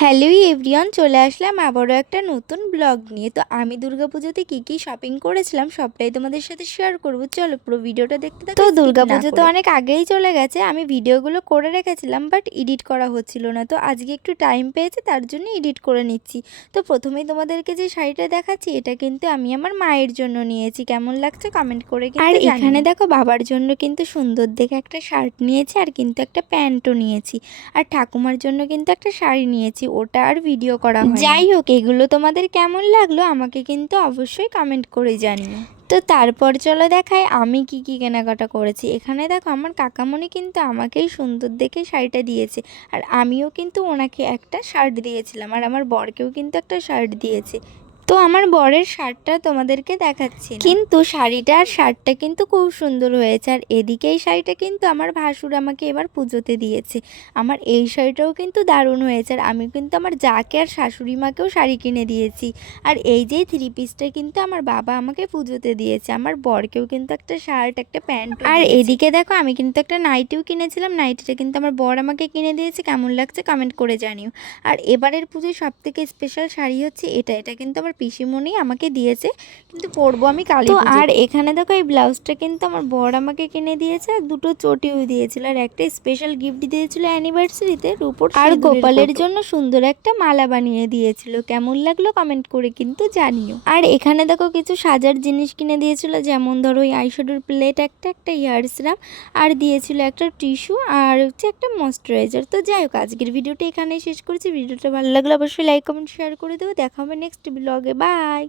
Hello everyone, চলে আসলাম আবারও একটা নতুন ব্লগ নিয়ে। তো আমি দুর্গাপুজোতে কী শপিং করেছিলাম সবটাই তোমাদের সাথে শেয়ার করব। চলো পুরো ভিডিওটা দেখতে থাকো। তো দুর্গাপুজো তো অনেক আগেই চলে গেছে, আমি ভিডিওগুলো করে রেখেছিলাম বাট এডিট করা হচ্ছিল না। তো আজকে একটু টাইম পেয়েছি, তার জন্য এডিট করে নিচ্ছি। তো প্রথমেই তোমাদেরকে যে শাড়িটা দেখাচ্ছি, এটা কিন্তু আমি আমার মায়ের জন্য নিয়েছি। কেমন লাগছে কমেন্ট করে কিন্তু জানিও। আর এখানে দেখো বাবার জন্য কিন্তু সুন্দর দেখে একটা শার্ট নিয়েছি, আর কিন্তু একটা প্যান্টও নিয়েছি। আর ঠাকুমার জন্য কিন্তু একটা শাড়ি নিয়েছি, ওটা আর ভিডিও করা হয়নি। যাই হোক, এগুলো তোমাদের কেমন লাগলো আমাকে কিন্তু অবশ্যই কমেন্ট করে জানিও। তো তারপর চলো দেখাই আমি কি কি কেনাকাটা করেছি। এখানে দেখো আমার কাকামণি কিন্তু আমাকেই সুন্দর দেখে শাড়িটা দিয়েছে, আর আমিও কিন্তু ওনাকে একটা শার্ট দিয়েছিলাম, আর আমার বরকেও কিন্তু একটা শার্ট দিয়েছে। তো আমার বরের শার্টটা তোমাদেরকে দেখাচ্ছি না, কিন্তু শাড়িটা আর শার্টটা কিন্তু খুব সুন্দর হয়েছে। আর এদিকে এই শাড়িটা কিন্তু আমার ভাসুর আমাকে এবার পুজোতে দিয়েছে। আমার এই শাড়িটাও কিন্তু দারুণ হয়েছে, আর আমি কিন্তু আমার যাকে আর শাশুড়ি মাকেও শাড়ি কিনে দিয়েছি। আর এই যে থ্রি পিসটা কিন্তু আমার বাবা আমাকে পুজোতে দিয়েছে। আমার বরকেও কিন্তু একটা শার্ট একটা প্যান্ট। আর এদিকে দেখো আমি কিন্তু একটা নাইটিও কিনেছিলাম, নাইটিটা কিন্তু আমার বর আমাকে কিনে দিয়েছে। কেমন লাগছে কমেন্ট করে জানিও। আর এবারের পুজোয় সবথেকে স্পেশাল শাড়ি হচ্ছে এটা কিন্তু আমার পিসিমণি আমাকে দিয়েছে, কিন্তু পরবো আমি কালী পুজোতে। আর এখানে দেখো এই ব্লাউজটা কিন্তু আমার বর আমাকে কিনে দিয়েছে, আর দুটো চটিও দিয়েছিল, আর একটা স্পেশাল গিফট দিয়েছিল অ্যানিভার্সারিতে রূপোর, আর গোপালের জন্য সুন্দর একটা মালা বানিয়ে দিয়েছিল। কেমন লাগলো কমেন্ট করে কিন্তু জানিও। আর এখানে দেখো কিছু সাজার জিনিস কিনে দিয়েছিল, যেমন ধরো ওই আইশ্যাডোর প্লেট একটা ইয়ার সিরাম, আর দিয়েছিল একটা টিস্যু, আর হচ্ছে একটা ময়শ্চারাইজার। তো যাই হোক, আজকের ভিডিওটা এখানেই শেষ করেছি। ভিডিওটা ভালো লাগলে অবশ্যই লাইক কমেন্ট শেয়ার করে দেবো। দেখা হবে নেক্সট ব্লগে। বাই।